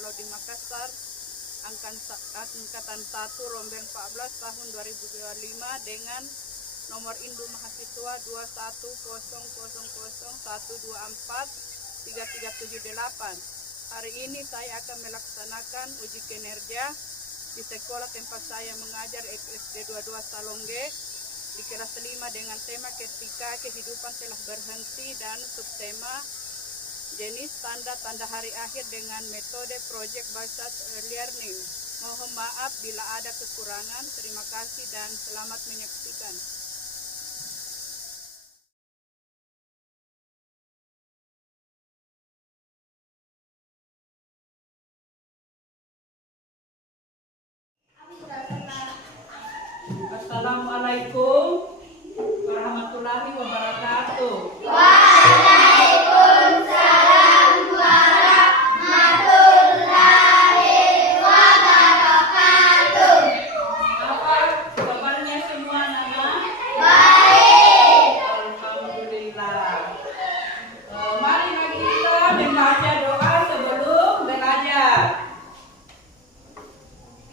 Alauddin Makassar, Angkatan 1 Rombeng 14 tahun 2025 dengan nomor induk mahasiswa 21000124378. Hari ini saya akan melaksanakan uji kinerja di sekolah tempat saya mengajar SD 22 Salongge di kelas 5 dengan tema ketika kehidupan telah berhenti dan subtema jenis tanda-tanda hari akhir dengan metode project based learning. Mohon maaf bila ada kekurangan. Terima kasih dan selamat menyaksikan. Assalamualaikum warahmatullahi wabarakatuh. Waalaikumsalam warahmatullahi wabarakatuh. Apa kabarnya semua Nana? Baik. Alhamdulillah. Mari kita membaca doa sebelum belajar.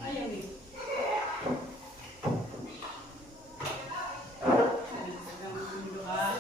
Ayo nih. Doa.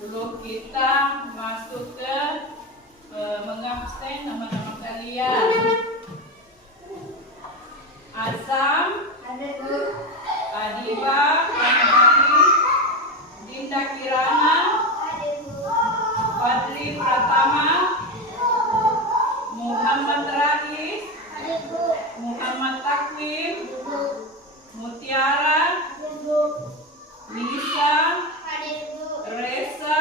Sebelum kita masuk ke mengabsen nama-nama kalian. Asam, Adiba, Dinda Kirana, Fadli Pratama, Muhammad Rais, Muhammad Takwim, Mutiara, Lisa, Reza,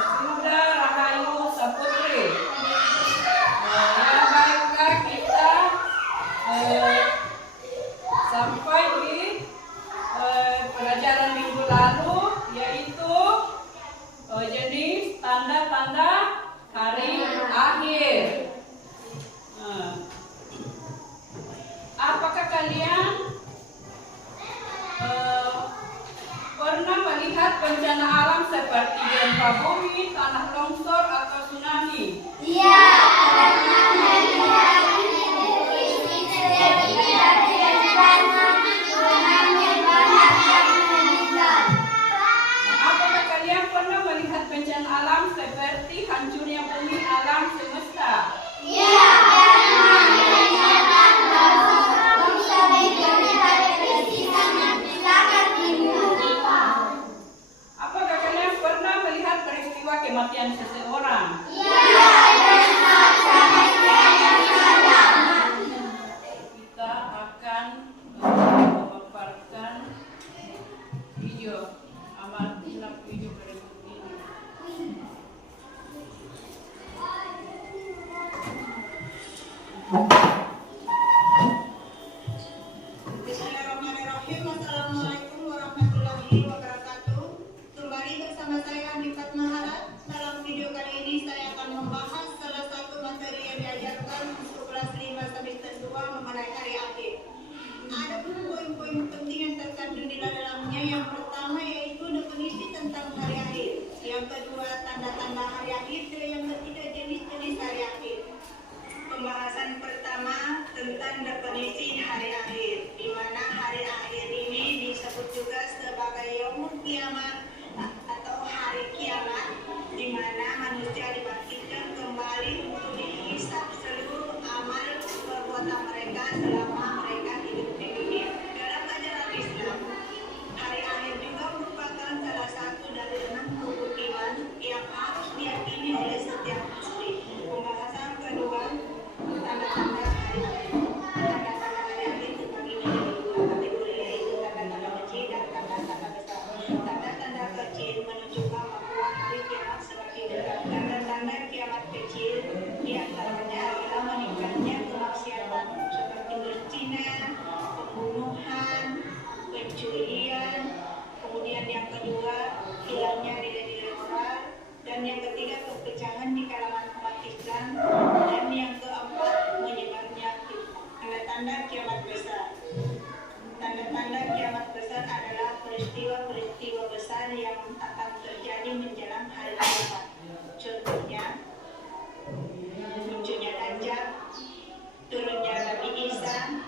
Suda Rahayu Saputri. Ya baiklah, kita sampai di pelajaran minggu lalu, yaitu jenis tanda-tanda hari akhir. Apakah kalian pernah melihat bencana alam seperti gempa bumi, tanah longsor, atau tsunami? Iya. Apakah kalian pernah melihat bencana alam seperti hancurnya bumi alam semesta? Iya. Apakah kalian pernah melihat peristiwa kematian seseorang? Kita akan memaparkan video, amatilah video berikut ini. Bismillahirrahmanirrahim. Assalamualaikum warahmatullahi wabarakatuh. Kembali bersama saya Hanifat Maharat. Dalam video kali ini saya akan membahas salah satu materi yang diajarkan untuk kelas 5 semester 2 mengenai hari akhir. Ada poin-poin penting yang terkandung di dalamnya. Yang pertama yaitu definisi tentang hari akhir. Yang kedua tanda-tanda hari akhir, dan yang ketiga jenis-jenis hari akhir. Pembahasan pertama tentang definisi hari akhir, di mana hari akhir ini disebut juga sebagai yaumul kiamat atau hari kiamat, di mana manusia dibangkitkan kembali untuk dihisab seluruh amal perbuatan mereka selama mereka hidup di dunia. Dalam ajaran Islam, hari akhir Dan yang ketiga, perpecahan di kalangan umat Islam. Dan yang keempat, menyebarnya fitnah. Tanda-tanda kiamat besar. Tanda-tanda kiamat besar adalah peristiwa-peristiwa besar yang akan terjadi menjelang hari kiamat. Contohnya, munculnya Dajjal, turunnya Nabi Isa,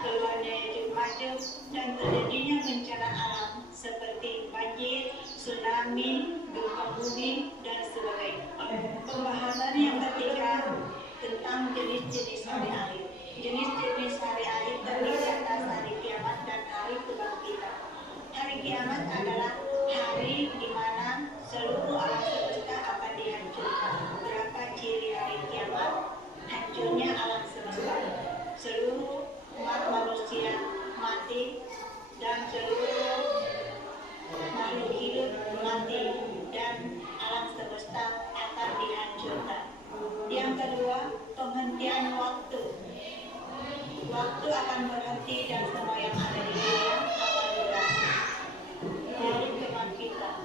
keluarnya Ya'juj Ma'juj, dan terjadinya bencana alam seperti banjir, tsunami, gempa bumi, dan sebagainya. Pembahasan yang ketiga tentang jenis-jenis hari akhir. Jenis-jenis hari akhir terdiri atas hari kiamat dan hari kebangkitan. Hari kiamat adalah hari di mana seluruh alam semesta akan dihancurkan. Berapa ciri hari kiamat? Hancurnya alam semesta. Seluruh umat manusia mati dan seluruh makhluk hidup mati dan alam semesta akan dihancurkan. Yang kedua, penghentian waktu. Waktu akan berhenti dan semua yang ada di dunia akan berakhir. Hari kebangkitan.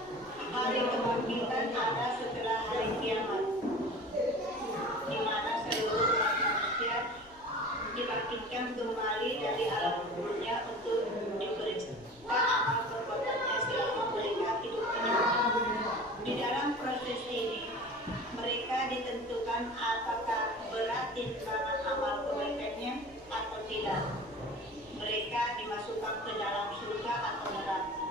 Hari kebangkitan ada setelah hari kiamat, di mana seluruh umat manusia dibangkitkan kembali dari alam kuburnya untuk diperiksa amal perbuatannya selama mereka hidup di dunia. Di dalam proses ini, mereka ditentukan apakah berat timbangan amal kebaikannya atau tidak. Mereka dimasukkan ke dalam surga atau neraka.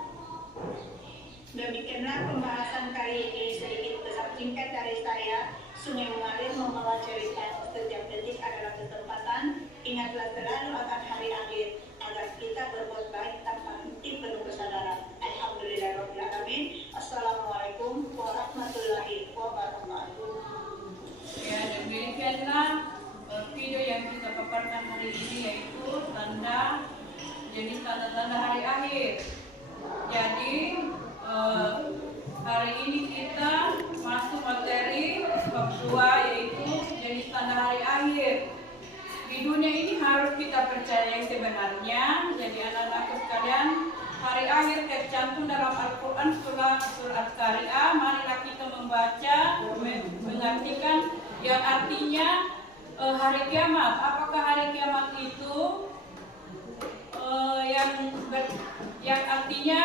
Demikianlah pembahasan kali ini, sedikit pesan singkat dari saya. Sungai mengalir membawa cerita, setiap detik adalah kesempatan. Ingatlah selalu akan hari akhir agar kita berbuat baik tanpa henti penuh kesadaran. Alhamdulillahirabbil alamin. Assalamualaikum warahmatullahi wabarakatuh. Ya, demikianlah video yang kita paparkan hari ini, yaitu jenis tanda-tanda hari akhir. Jadi hari ini kita masuk materi bab 2, yaitu jenis tanda hari akhir. Di dunia ini harus kita percaya sebenarnya. Jadi anak-anakku sekalian, hari akhir tercantum dalam Al-Quran surat Al-Qari'ah. Marilah kita membaca, mengartikan yang artinya hari kiamat. Apakah hari kiamat itu yang artinya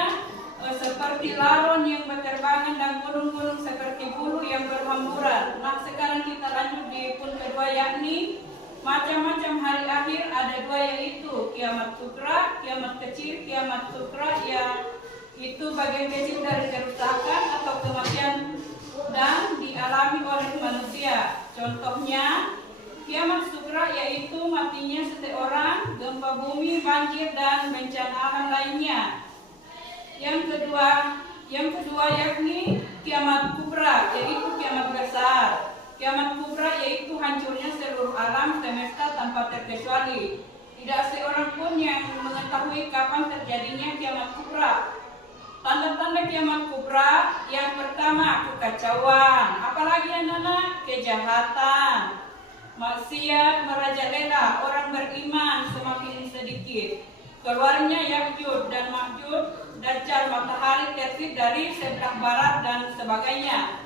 seperti laron yang berterbangan dan gunung-gunung seperti bulu yang berhamburan. Nah, sekarang kita lanjut di pun kedua, yakni macam-macam hari akhir. Ada dua, yaitu kiamat sukra, kiamat kecil. Kiamat sukra itu bagian kecil dari kerusakan atau kematian dan dialami oleh manusia. Contohnya kiamat sukra yaitu matinya seseorang, gempa bumi, banjir, dan bencana alam lainnya. Yang kedua yakni kiamat kubra, yaitu kiamat besar. Kiamat kubra yaitu hancurnya seluruh alam semesta tanpa terkecuali. Tidak seorang pun yang mengetahui kapan terjadinya kiamat kubra. Tanda-tanda kiamat kubra, yang pertama kekacauan, apalagi anak-anak, kejahatan, maksiat merajalela, orang beriman semakin sedikit. Keluarnya Ya'juj dan Ma'juj, Dajjal, matahari terbit dari sebelah barat dan sebagainya.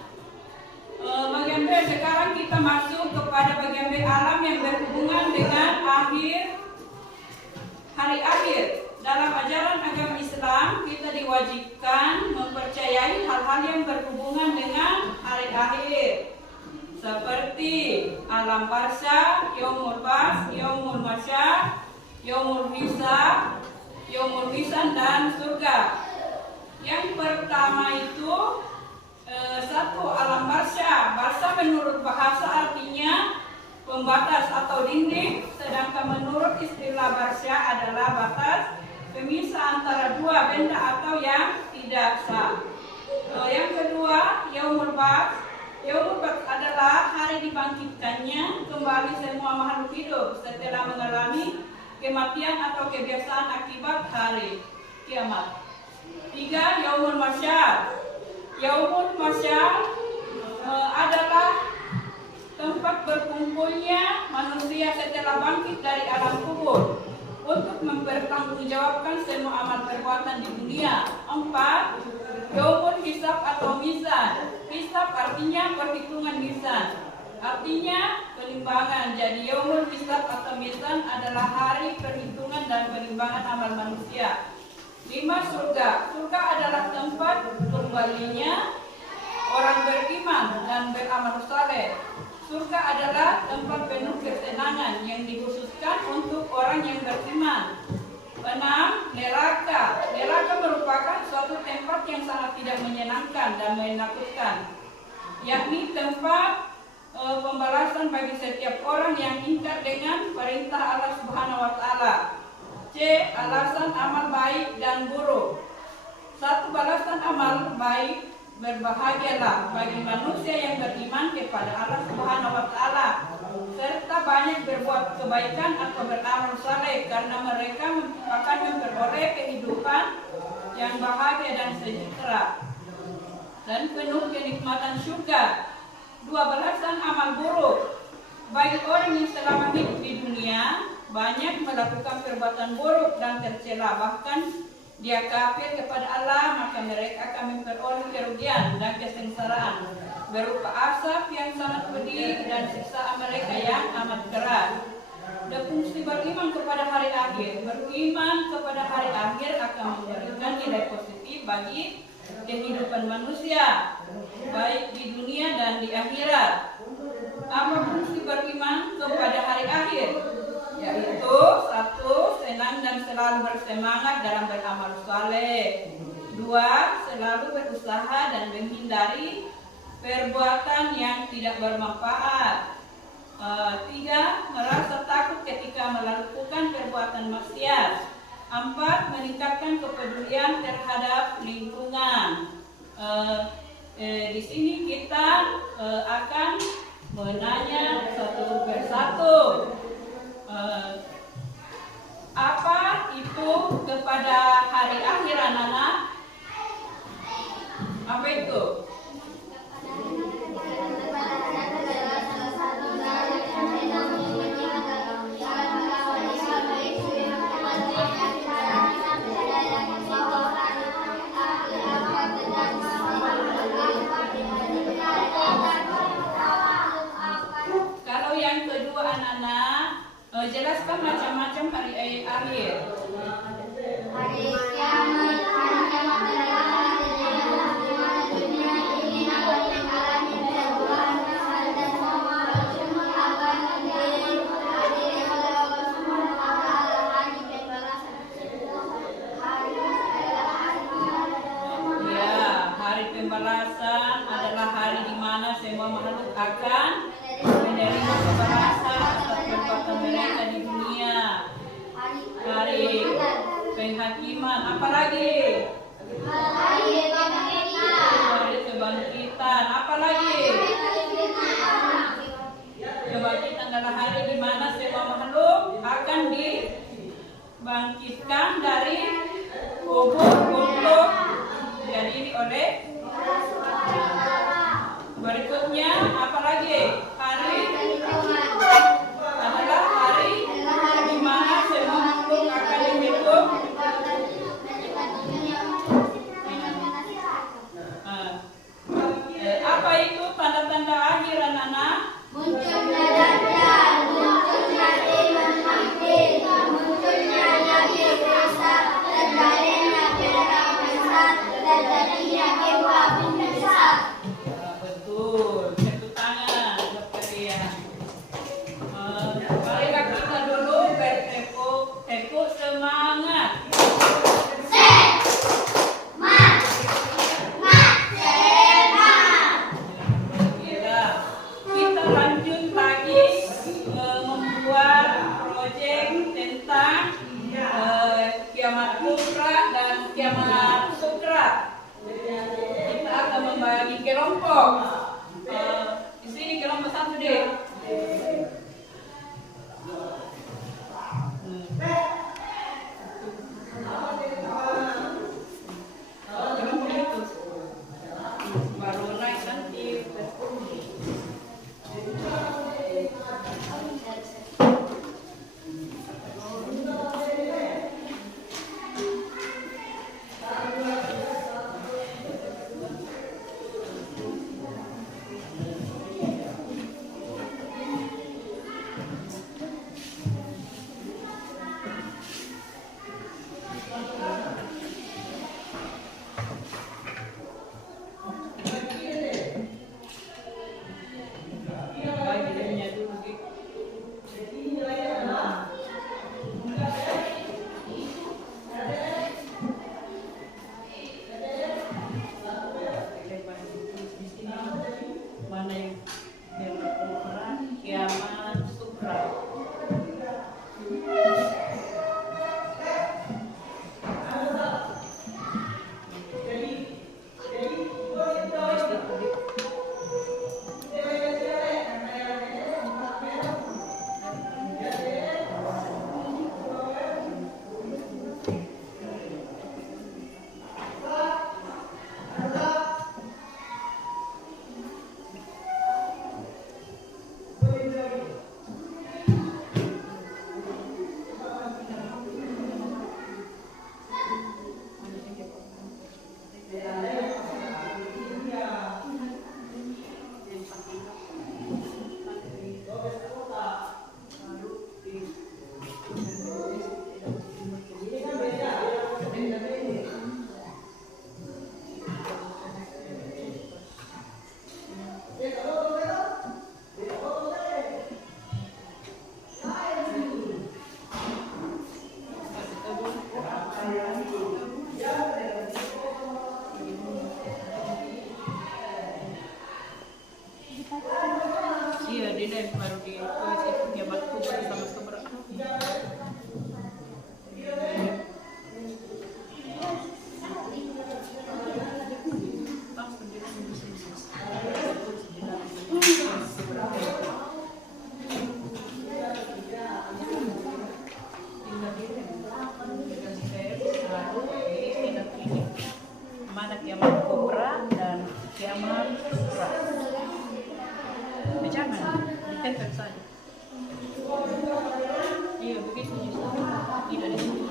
Bagian B, sekarang kita masuk kepada bagian B, alam yang berhubungan dengan hari akhir. Dalam ajaran agama Islam, kita diwajibkan mempercayai hal-hal yang berhubungan dengan hari akhir, seperti alam barzakh, yaumul ba'ts, yaumul masyar, yaumul hisab, yaumul mizan, dan surga. Yang pertama itu satu, alam barzakh. Barzakh menurut bahasa artinya pembatas atau dinding, sedangkan menurut istilah barzakh adalah batas pemisah antara dua benda atau yang tidak sah. Yang kedua, yaumul ba'ts. Yaumul ba'ts adalah hari dibangkitkannya kembali semua makhluk hidup setelah mengalami kematian atau kebiasaan akibat hari kiamat. 3, yaumul masyar. Yaumul masyar adalah tempat berkumpulnya manusia setelah bangkit dari alam kubur untuk mempertanggungjawabkan semua amal perbuatan di dunia. 4, yaumul hisab atau mizan. Hisab artinya perhitungan Nisan. Artinya penimbangan. Jadi Yaumul Hisab atau Mizan adalah hari perhitungan dan penimbangan amal manusia. 5. Surga. Surga adalah tempat kembalinya orang beriman dan beramal saleh. Surga adalah tempat penuh kesenangan yang dikhususkan untuk orang yang beriman. 6. Neraka. Neraka merupakan suatu tempat yang sangat tidak menyenangkan dan menakutkan, yakni tempat pembalasan bagi setiap orang yang ingkar dengan perintah Allah Subhanahu wa taala. C. Alasan amal baik dan buruk. 1. Balasan amal baik. Berbahagialah bagi manusia yang beriman kepada Allah Subhanahu wa taala serta banyak berbuat kebaikan atau beramal saleh, karena mereka akan memperoleh kehidupan yang bahagia dan sejahtera dan penuh kenikmatan surga. 2. Balasan amal buruk. Bagi orang yang selama hidup di dunia banyak melakukan perbuatan buruk dan tercela, bahkan dia kafir kepada Allah, maka mereka akan memperoleh kerugian dan kesengsaraan berupa asap yang sangat pedih dan siksaan mereka yang amat keras. Dan fungsi beriman kepada hari akhir. Beriman kepada hari akhir akan memberikan nilai positif bagi kehidupan manusia, baik di dunia dan di akhirat. Apa fungsi beriman kepada hari akhir? Yaitu 1. Senang dan selalu bersemangat dalam beramal saleh. 2. Selalu berusaha dan menghindari perbuatan yang tidak bermanfaat. 3. Merasa takut ketika melakukan perbuatan maksiat. 4. Meningkatkan kepedulian terhadap lingkungan. Di sini kita akan menanya satu persatu. Apa itu kepada hari akhir, anak-anak? Apa itu? Kalau yang kedua, anak-anak, jelaskan macam-macam hari akhir. Hari kiamat, hari kiamat adalah hari dunia ini akan mengalami perubahan besar dan semua akan menjadi hari Allah Subhanahu wa taala, hari pembalasan. Hari adalah hari Ya, hari pembalasan adalah hari di mana semua makhluk akan menerima pembalasan atas perbuatan mereka di dunia. Hari penghakiman, apalagi? Hari kebangkitan, apalagi? Kebangkitan adalah hari di mana semua makhluk akan dibangkitkan dari kubur untuk dihadiri oleh. Berikutnya apalagi? Hari adalah hari di mana semua makhluk akan dihitung. Apa itu tanda-tanda akhir, anak-anak? munculnya Dajjal, munculnya Imam Mahdi, munculnya Nabi Isa, terjadinya perang besar, terjadinya gempa bumi besar. Betul, satu tangan Dr. Ria. Marilah kita dulu bertepuk semangat. Kita lanjut lagi membuat proyek tentang kiamat kubra dan kiamat sugra. Kita akan membagi kelompok. Di sini kelompok 1 deh. Kelompok itu baru naik nanti. mana kiamat kubra dan kiamat sugra. Jangan ditempel saja. Iya begitu justru. Tidak di sini.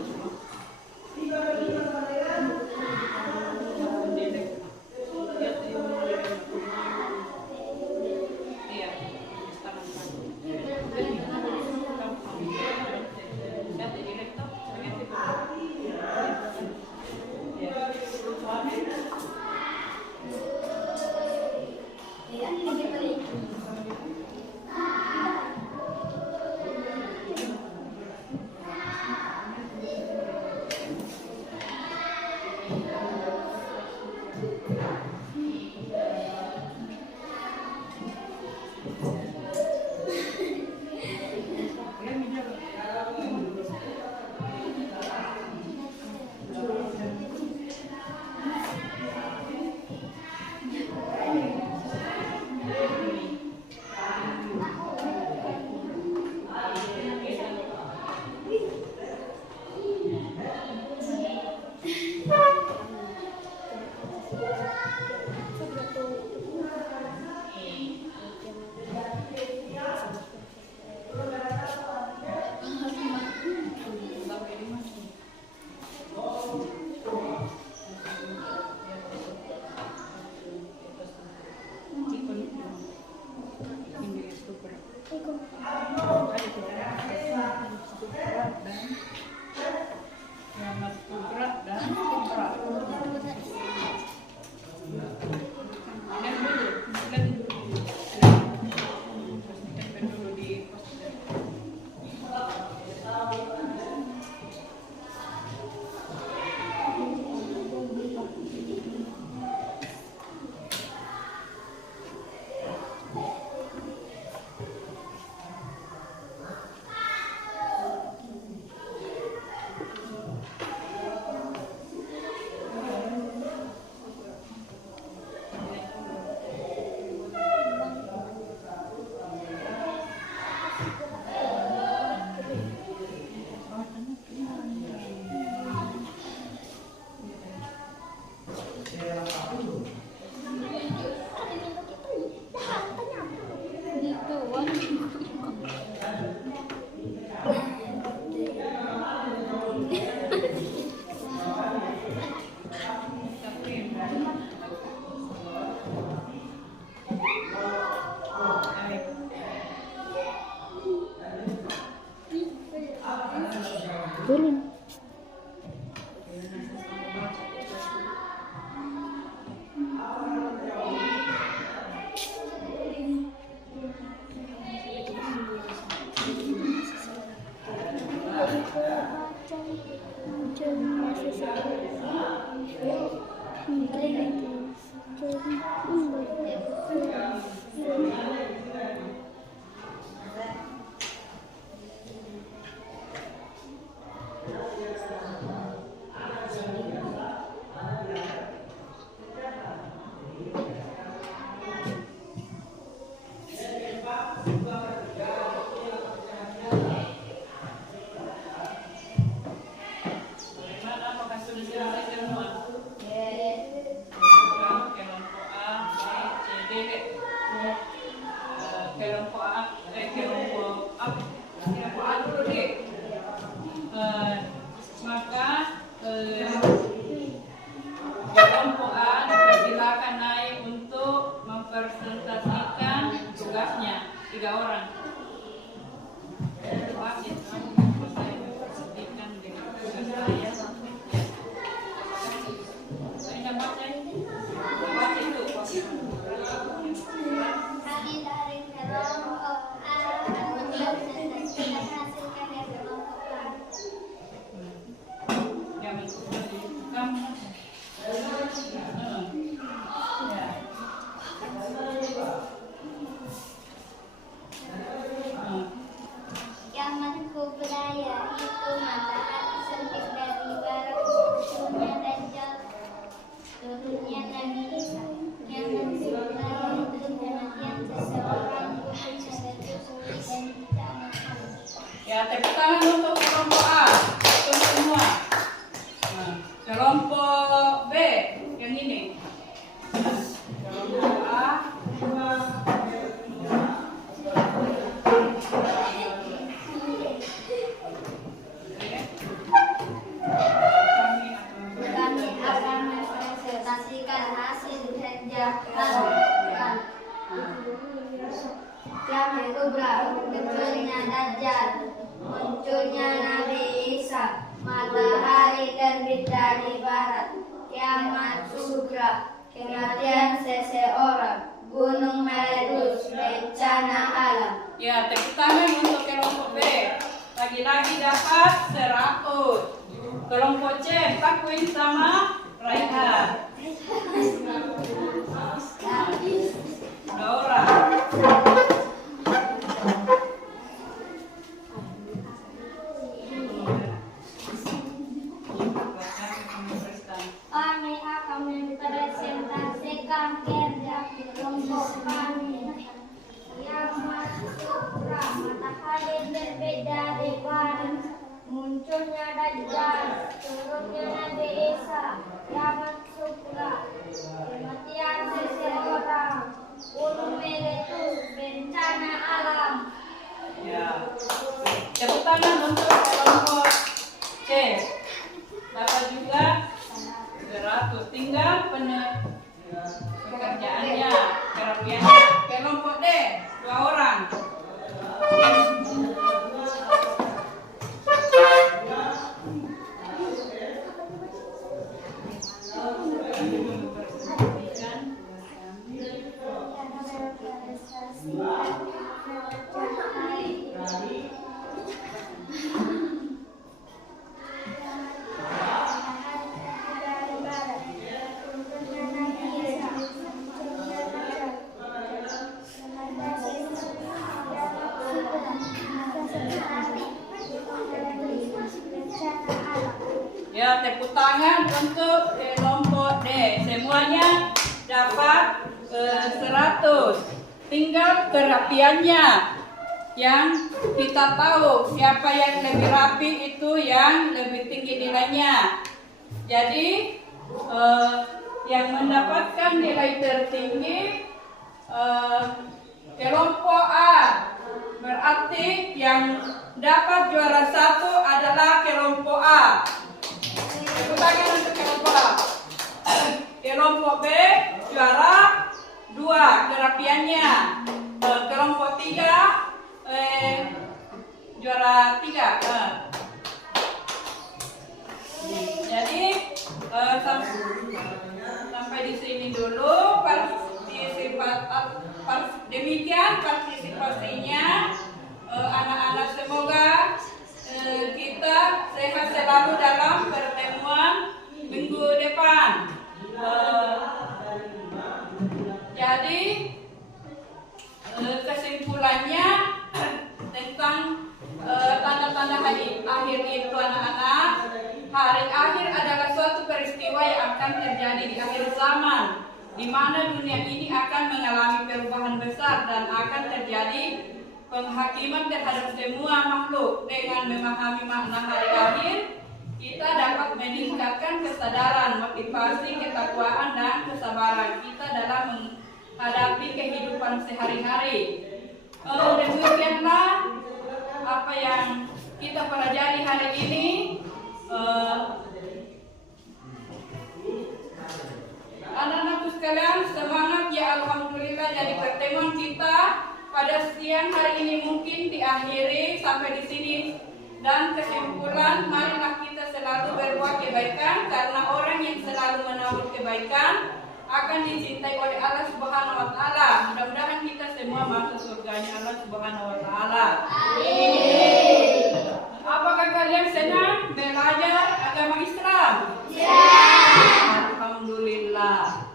Kelompok A dipersilakan naik untuk mempresentasikan tugasnya 3 orang. Wasit, saya mempresentasikan dengan tugas saya. Saya baca ini. Baca itu. Kami dari kelompok A akan mempresentasikan hasil karya kelompok A. Yang kamu Kiamat kubra yaitu matahari sempit dari barat, turunnya Dajjal, turunnya Nabi Isa. Kiamat sugra yaitu kematian seseorang bukan sebagai sulit dan kiamat. ya, tepuk tangan untuk kelompok A, untuk semua. Nah, kelompok B yang ini menyaksikan hasil kerja lakukan. Kiamat kubra, munculnya Dajjal, munculnya Nabi Isa, matahari terbit dari barat. Kiamat sugra, kematian seseorang, gunung meletus, bencana alam. Ya, tepuk tangan untuk kelompok B. Lagi-lagi dapat 100. Kelompok C, Takwin sama Raihan. Dora. Kami akan mempresentasikan kerja kelompok kami. Kiamat sugra, matahari terbit dari barat. Munculnya Dajjal, turunnya Nabi Isa. Kiamat sugra, kematian seseorang, gunung meletus, bencana alam. Ya. Tepuk tangan untuk kelompok C. Dapat juga 100. Tinggal pekerjaannya, kerapiannya. Kelompok D, 2 orang. Ya, tepuk tangan untuk kelompok D. Semuanya dapat 100. Tinggal kerapiannya. Yang kita tahu siapa yang lebih rapi itu yang lebih tinggi nilainya. Jadi yang mendapatkan nilai tertinggi kelompok A. Berarti yang dapat juara 1 adalah kelompok A. Tepuk tangan untuk kelompok A. Kelompok B juara 2 kerapiannya. Kelompok 3 juara 3. Jadi sampai di sini dulu demikian partisipasinya anak-anak. Semoga kita sehat selalu dalam pertemuan minggu depan. Jadi kesimpulannya tentang tanda-tanda hari akhir itu anak-anak. Hari akhir adalah suatu peristiwa yang akan terjadi di akhir zaman, di mana dunia ini akan mengalami perubahan besar dan akan terjadi penghakiman terhadap semua makhluk. Dengan memahami makna hari akhir, kita dapat meningkatkan kesadaran, motivasi, ketakwaan, dan kesabaran kita dalam menghadapi kehidupan sehari-hari. Demikianlah apa yang kita pelajari hari ini. Anak-anakku sekalian, semangat ya, alhamdulillah. Jadi pertemuan kita pada siang hari ini mungkin diakhiri sampai di sini. Dan kesimpulan, marilah kita selalu berbuat kebaikan, karena orang yang selalu menabur kebaikan akan dicintai oleh Allah Subhanahu wa taala. Mudah-mudahan kita semua masuk surganya Allah Subhanahu wa taala. Amin. Apakah kalian senang belajar agama Islam? Ya. Alhamdulillah.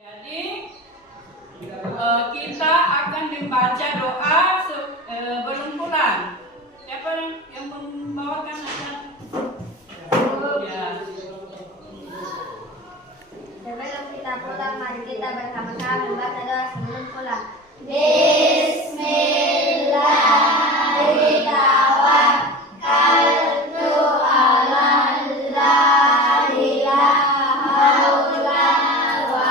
Jadi kita akan membaca doa sebelum pulang. Siapa yang membawakan acara? Ya. Sebelum kita pulang, mari kita bersama-sama membaca doa sebelum pulang. Bismillahirrahmanirrahim. Ala la ilaha illallah wa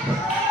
Amin.